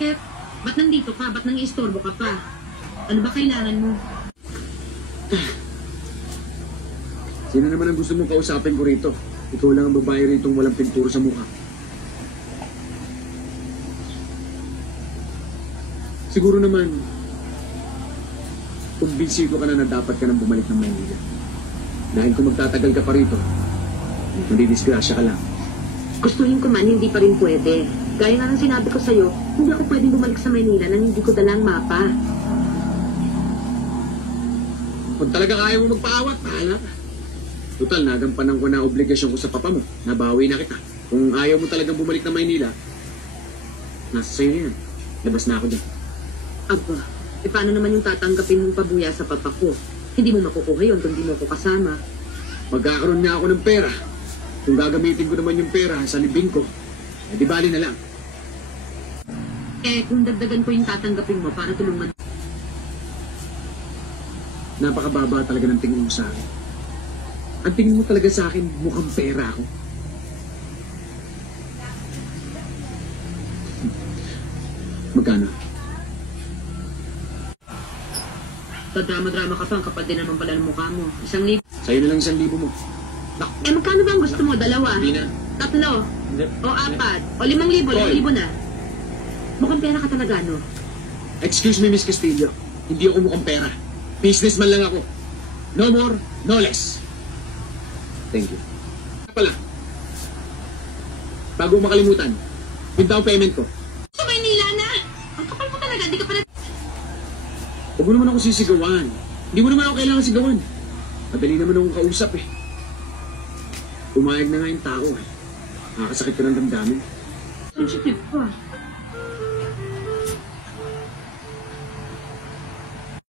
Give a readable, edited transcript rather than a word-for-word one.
Bakit? Ba't nandito ka? Ba't nang-iistorbo ka pa? Ano ba kailangan mo? Sino naman ang gusto mong kausapin ko rito? Ikaw lang ang babae rito walang pinturo sa mukha. Siguro naman, kumbinsido ka na dapat ka nang bumalik ng Maynila. Dahil kung magtatagal ka pa rito, madidisgrasya ka lang. Gustuhin ko man, hindi pa rin pwede. Gaya nga ng sinabi ko sa'yo, hindi ako pwedeng bumalik sa Maynila nang hindi ko dalang mapa. Kung talaga kaya mo magpaawat, bahala ka. Total, nagampanan ko na obligasyon ko sa papa mo. Nabawi na kita. Kung ayaw mo talagang bumalik na Maynila, nasa sa'yo na yan. Labas na ako dyan. Aba, paano naman yung tatanggapin mong pabuya sa papa ko? Hindi mo makukuha yun kung di mo ko kasama. Magkakaroon nga ako ng pera. Kung gagamitin ko naman yung pera sa libing ko, di bali na lang. Kung dagdagan ko yung tatanggapin mo para tulungan. Napakababa talaga ng tingin mo sa akin. Ang tingin mo talaga sa akin, mukhang pera ako. Magkano? Drama-drama ka pa, ang kapal din naman pala ng mukha mo. 1,000. Sa'yo na lang 1,000 mo. Magkano ba ang gusto mo? 2? Hindi na. 3? Hindi. O 4? O 5,000? 5,000 na. Mukhang pera ka talaga, no? Excuse me, Miss Castillo. Hindi ako mukhang pera. Businessman lang ako. No more, no less. Thank you. Pala, bago makalimutan, yung down payment ko. Sa Maynila na! Ang kapal mo talaga, di ka pa na... Huwag mo naman ako sisigawan. Hindi mo naman ako kailangan sigawan. Madali naman akong kausap eh. Pumayag na nga yung tao eh. Nakakasakit ka ng damdamin. Sensitive pa.